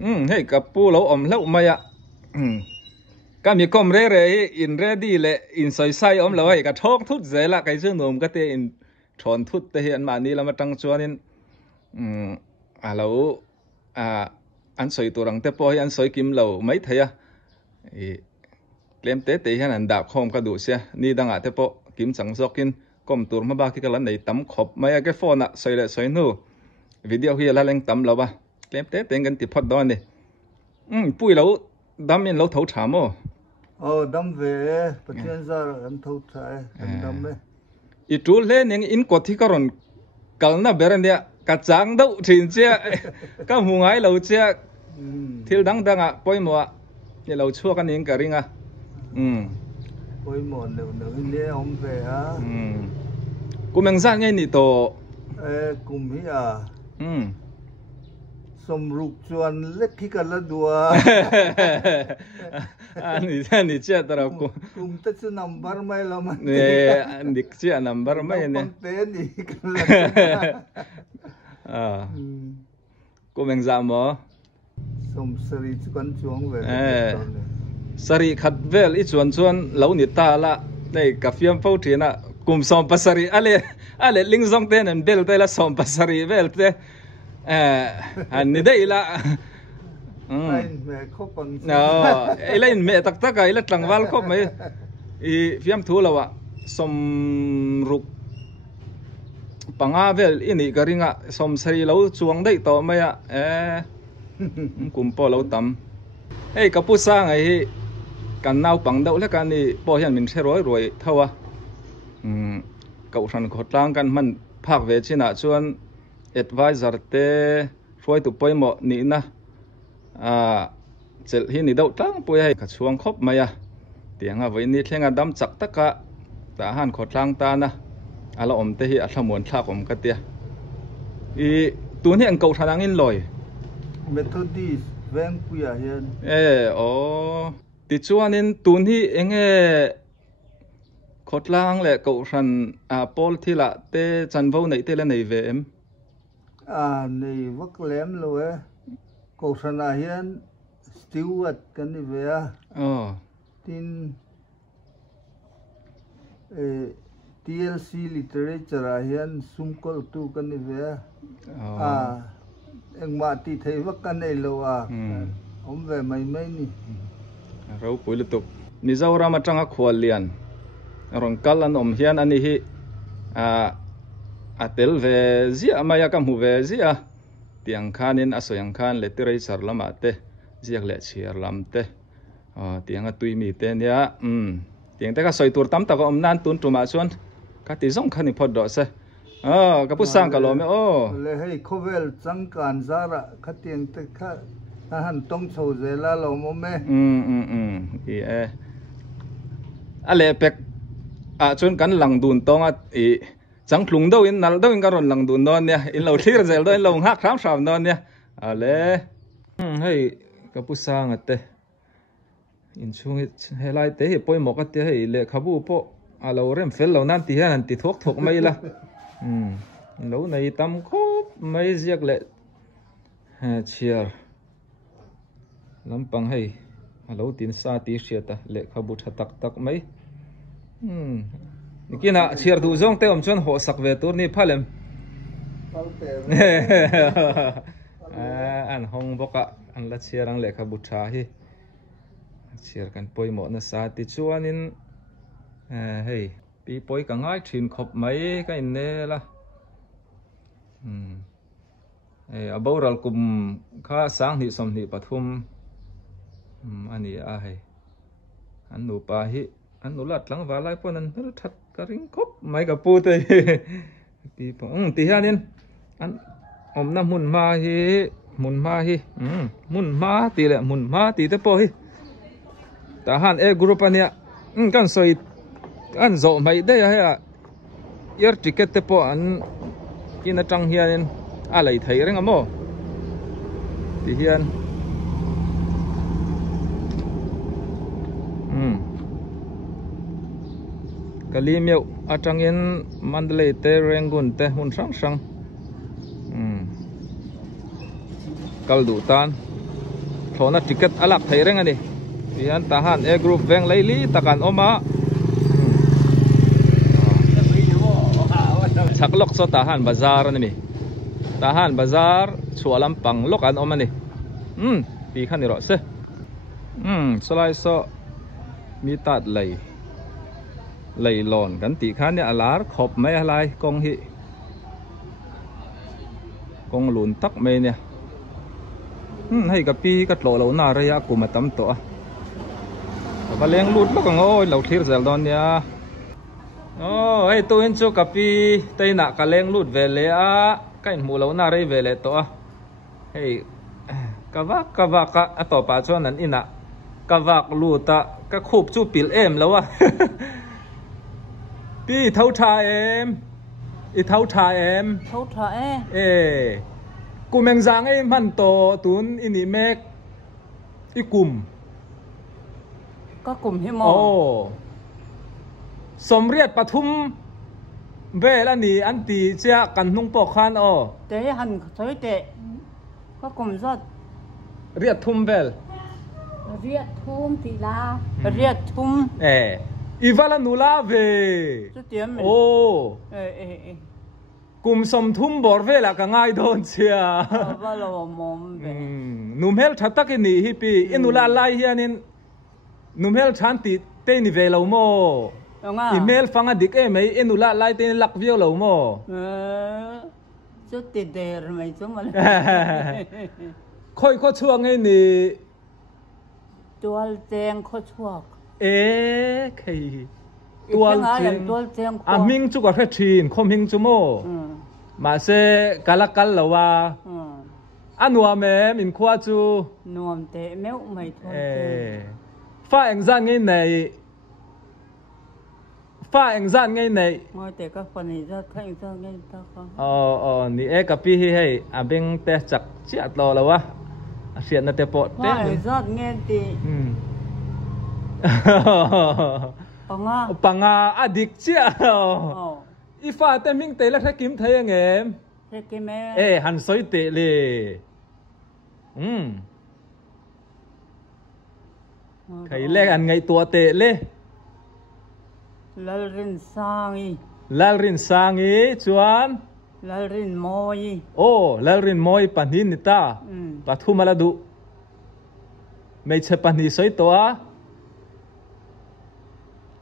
hey kapu lo lâu maya cái mi com re in ready le in soi sai lo hey ka thok thut ze la kai chu nom ka te in thon thut te hian ma ni lama tang chuanin lo an soi turang te po an soi kim lo mai thaya klem te hian an da khom ka du sia ni danga te po kim chang zokin kom tur ma ba ki kalan nei tam khop mai cái phone soi le soi nu video hi la leng tam lo ba klem te gan ti phot don ni pui lo đâm in lâu thấu chạm ô đâm về bữa tiên giờ em thấu trái em đâm đấy ít chú lên những in quạt thì còn cần na beren dia cả trắng đâu trên chia cả hùng ái lâu chia thiếu đắng à bôi mùa như lâu chua cái những cái ring bôi mùa nếu lẽ ông về á cô mình ra ngay nị tổ cùng hi sum ruk chuan lek khi ka la dua ani chia tara ko kum ta chu number mai la man ne dik chia number mai ne te ni ka ko meng za mo sum sari chu kan chuang ve sari khat vel I chuan lo ni ta la nei ka fiam fo thina kum som pasari ale ling zong ten en bel te la som pasari vel te anh đây là lên mẹ tắc tắc cái là trăng val khóc mấy phim thú là vậy som rục bằng à về ini cái ringa som sari lâu chuông đấy to mấy cùng po lâu tắm hey cái pusa này cần nào bằng đậu là cái này po hiện mình sẽ rồi thâu cậu thằng khốt lang cần mình phạc về trên nào chuan advisor te phoi tu poi mo ni na chel hi ni dau tang poi hai ka chuang khop maya tianga voi ni thlenga dam chak taka ta han khotlang ta na ala om te hi a thamon thak om ka tia tu ni ang ko thanang in loi methodist veng puya hian ti chuanin tun hi enge khotlang le ko ran pol thila te chanvo nei te la nei ve em này vắc lém rồi ấy, cầu sản là hiền steward cái này về tin TLC literature là hiền sum call tu cái này về anh mà thì thấy vắc cái này rồi ông về mấy nè rau pui lu tuk Mizoram atanga khwal lian rong kalan om hian ani hi atel về zia maya kam hu về zia tiang khanin asoyang khan le tirei sar lama te ziak le chiar lam te tiang a tui mi te nia tiang te ka soi tur tam ta ko om nan tun tuma chuan ka ti zong khani phot do se ka pu sang ka lo me le hei khovel changkan zara ka tiang te kha han tong chho ze la lo mo me ale pek chuan kan lang dun tong a chẳng lùng đâu in nào đâu in cái ròn lằng đùn non nha in lâu thưa rồi đâu in lâu hát khám sàm non nha lẽ hay cái bút sang thế in chung hay lại thế bôi một cái thế hay lệ khabu po lâu rem phèn lâu nan tí han tí thuốc mấy là lâu này tâm khóc mấy giặc lệ cheer lắm bằng hay lâu tin sa tí chia ta lệ khabu thật tắc mấy kia na cheer du zong te om chon ho sak ve tur ni phalem an hong boka an la cheer ang lekha butha hi cheer kan poi mo na sa ti chuanin hey pi poi ka ngai thin khop mai ka in ne la aboral kum kha sang ni som ni pathum ani a hay an nu pa hi an nu lat lang va lai pon an that ka ring khop mai ka pu te ti po ti hanin an om na mun ma hi mun ma ti le mun ma ti te po hi ta han group ania kan soi an zo mai de ya air ticket te po an kin atang hianin a lai thei reng amo ti hian Kalimeu atangin Mandalay te Rangoon te hun sang kaldu tan thona ticket alak thei reng ani pian tahan a group veng leili takan oma chaklok so tahan bazar ani mi tahan bazar chualam panglok an oma ni pi khan ni ro se solai so mi tat lei lon kan ti khan ni alar khop mai halai kong hi kong lun tak mai ne hay ka pi ka tlo lo na ra ya ku ma tam to ba leng lut lo ka ngoi lo thir zel don ya hey tu in chu ka pi tei na ka leng lut ve le a ka in mu lo na re ve le to hey ka va ka to pa chuan an ina ka vak luta ka khup chu pil em lo wa pi thau tha em i thau tha em eกูแมงจางไอ้มันโตตุนอินิเมกอีกลุ่มก็กลุ่มที่มอสมเรียดปทุมเวลนี่อันตีเจ้ากันนุ่งปอกขันแต่หันสวยเตะก็กลุ่มซอดเรียดทุ่มเวลเรียดทุ่มทีลาเรียดทุ่มอีวาลานูลาเวโอ้กุมสมทุ่มบอร์เวลก็ง่ายโดนเชียว่าเรามองนุ่มเฮลชัดตักนี่ฮิปีอินุลาไลเฮียนินนุ่มเฮลชันติเตนิเวลเอาโมอีเมลฟังอดิกไม่อินุลาไลเตนลักวิวเอาโมจุดติดเดอร์ไม่จุมันค่อยช่วงไอ้นี่ตัวแจงค่อยช่วงใครตัวเจียงมิงจุกระชีนคมหิงจุโมมาเซกาลกัลละว่าอันวัวแม่มินขวาจูนวมเตะแมวไม่ทนฟ้าเอ็งจันไงไหนฟ้าเอ็งจันไงไหนมอยเตะก็คนนี้จะแข่งจะไงตาเขานี่กับพี่ให้อาเบงเตะจักเจียดรอแล้ววะเสียนนั่นเตะปอดเตะฟ้าเอ็งจันไงตีปังอาดิกเจ้าอีฟ้าแต่มิงเตะแล้วถ้ากิมไทยยังไงหันสอยเตะเลยใครแรกอันไงตัวเตะเลยลาลินซางอีจวนลาลินมอยลาลินมอยปันหินนิตาปัทุมาลาดุไม่ใช่ปันหินสอยตัว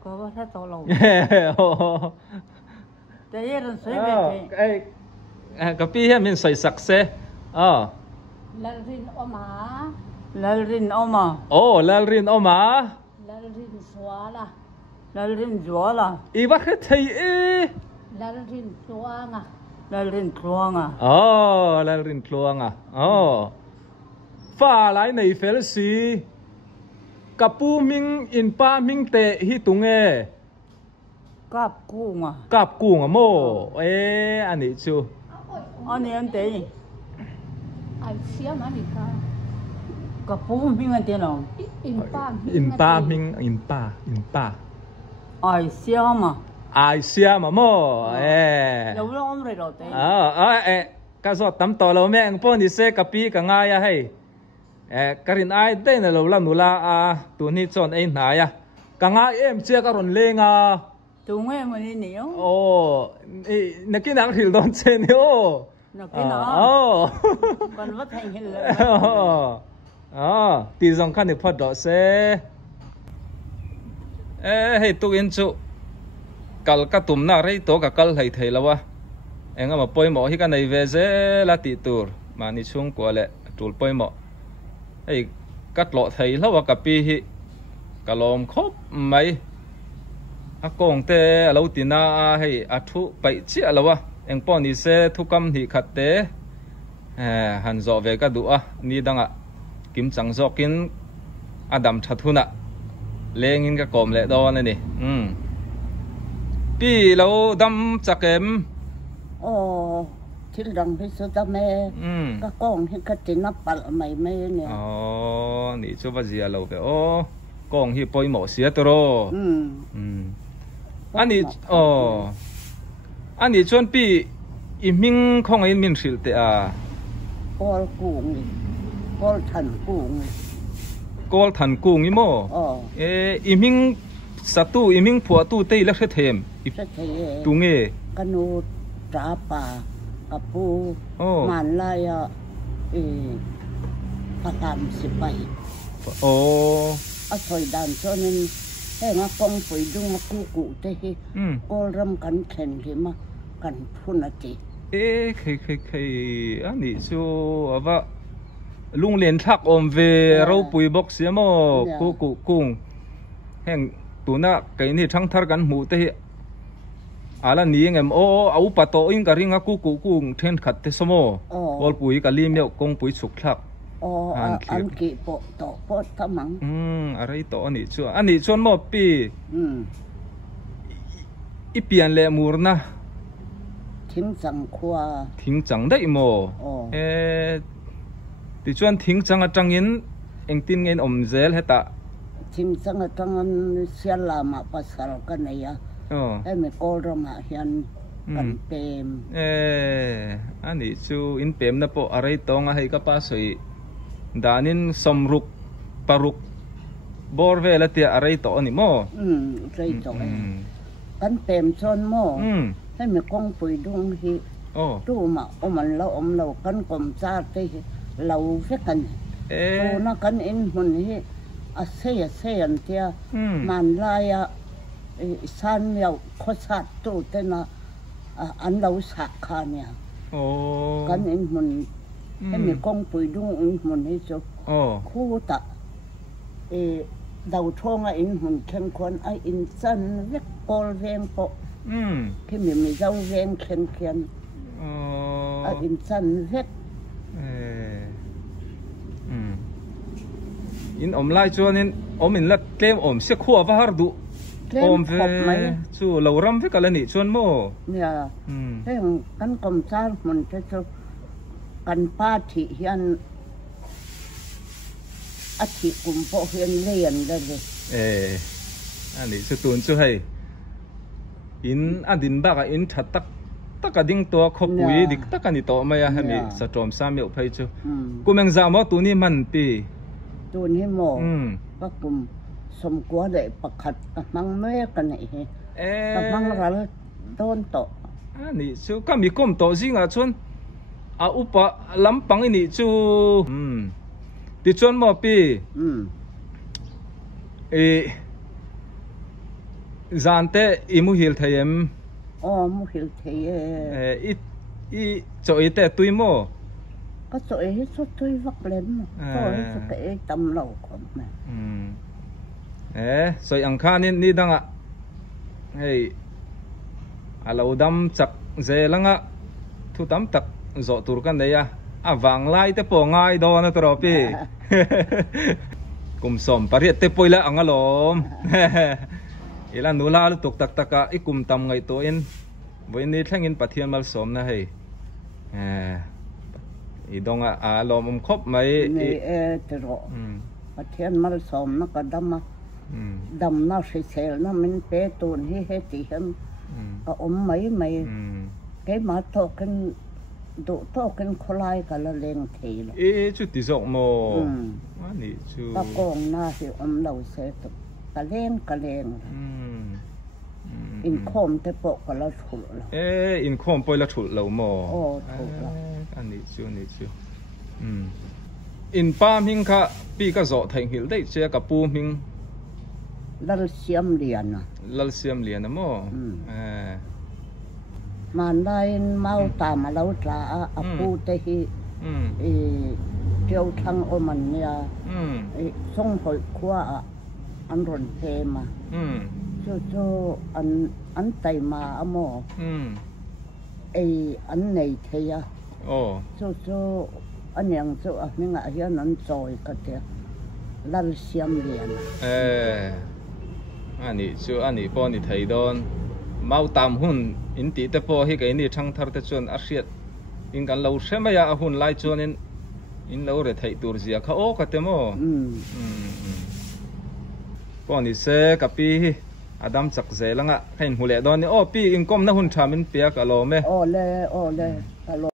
ก็ว่าถ้าโตเราแต่ยังสวยไปกับพี่ให้มันใส่สักเซ่ลาลินออกมาลาลินสัวละอีว่าแค่ไทยลาลินคลวงอ่ะลาลินคลวงฟ้าไหลในเฟลซีกับปูมิงอินป้ามิงเตะฮิตุงกับกุ้งโมอันนี้ชูอันนี้อันเตะไอเสียมันอีกกับปูมิงอันเตะน้องอินป้าไอเสียมาโมเดี๋ยวเราไม่รอเตะก็สอดตำต่อเราแม่งป้อนดิเซกับปีกับง่ายให้การินไอเต้นเราลำนุลาตัวนี้จนไอ้หนายกังอาเชียการุนเลงตัวเงี้ยมันนี่นักกินนักถิลโดนเชนนักกินคนวัดแห่งเห็นเลยตีสองขันอีกพอดเซให้ตัวอินจุกัลกตุ่มน่าไรตัวกับกัลให้ไทยแล้ววะมาปล่อยหมอที่กันในเวเซลาติตูร์มาในช่วงกว่าแหละจูดปล่อยหมอกัดหล่อไทยแล้วว่ากับปีกะลอมครบไหมกงเตะเราตินาให้ทุไปเชี่ยแล้ววะป้อนนี่เซทุกคำที่ขัดเตะหันจอเวกดูนี่ดังกิมจังจอกินอดัมชัทุนะเลี้ยงกับกลมเละดอนนี่ปีเราดำจักเอ็มที่ดังที่สุดแม่ก็กองที่กตินับปัลไม่แม่เนี่ยนี่ชัวร์เสียเราไปกองที่ปล่อยหมอเสียตัวอันนี้ชวนปีอีมิงของไอ้มินสิลเตะพอลกุ้งพอลทันกุ้ง call thành cung ý mò iming satu iming phua tu tây lắc hết thêm tu nghe canu trả pa apu man lai pakam sipai thôi đàn cho nên thế mà con phải đúng mà cụ thế hi cô râm cắn khen thì mà cắn phun là chị anh đi cho vợ lung liền thắc về rau bùi bọc xí mà cụ cùng hẹn tụi nó cái này thăng thar gan mù thế là ní em áo bắt tổ in cái ring cụ cùng thêm khát thế sao mà all bùi cái lim liệu công bùi sụt thắc anh kỹ bộ tổ bộ thắm mắng aray to anh đi chọn mà pi ipian lệ mur na thính chẳng đấy mồ thì chọn thính chẳng ở trong in anh tin nghe dễ hết ta thính chẳng ở trong anh xe làm mà pasal cái này em mới coi ra mà hiện cần pem anh đi chú in pem na po aray to nga hay ka pa soi danin somruk paruk bor ve la tia aray to ni mo aray to kan pem chon moให้มีกองปุ๋ยดวงที่ดูมามันเรากันกลมซาที่เราเฟกันดูนักกันอินหุ่นที่เสียเทียมันลายสันเมียวโคสัตตูเตนะอันเราสักขาเนี่ยกันอินหุ่นให้มีกองปุ๋ยดวงอินหุ่นที่จะคู่ตะดาวทองอินหุ่นเข้มข้นอินสันเล็กโกลเวงโปkhi mình rau ven khen in sân hết in lai cho nên mình là kem sẽ khua và har du về chú lâu ram với cả lần này cho mô thế căn cầm sa mình cho căn pa thị hiện thị cùng bộ hiện liền đây anh ấy sẽ tuôn cho hay in adin baga in thatak taka ding to khopui dik taka ni to maya hami satrom sameu phai chu kumeng za mo tu ni man pi tu ni mo ka kum som kwa de pakhat mang me ka nei he ka mang ral don to ani chu ka mi kom to zinga chun upa lampang ni chu ti chon mo pi zante imu hil thayem mu hil thaye choi te tui mo có choi hết số tui vắc lên mà choi số cái tâm lầu của mẹ soi ang khanin ni danga hey alo dam chak ze langa thu tam tak zo tur kan nei vang lai te po ngai do na tro pi kum som pariat te poila angalom ilan nula tuk tak taka ikum tam ngai to in voin ni thlengin pathian mal som na hei idonga alom khop mai ni tero pathian mal som na ka dam na sel na min pe tun hi he ti hem ka mai cái mà token độ token kholai ka la leng thei lo chu ti zok mo ani chu ka kong na hi lo se to ka leng in khom te po ka la thul lo in khom poi la thul lo mo thul lo ani chu in pa ming kha pi ka zo theng hil dei che ka pu ming lal siam lian mo man lai mau ta ma lo tra pu te hi tiêu thăng o man nia song hoi khwa an ron pe ma cho an tai ma amo an nei the ya cho an yang cho a nga hian an choi ka te lal siam lian ani po ni thei don mau tam hun in ti te po hi cái ni thang thar te chon a hriat in kan lo hrema ya hun lai chon in lo re thei tur zia kha o ka te mo po ni se ka pi adam chak ze langa khain hule don ni pi in kom na hun thamin pia ka lo me le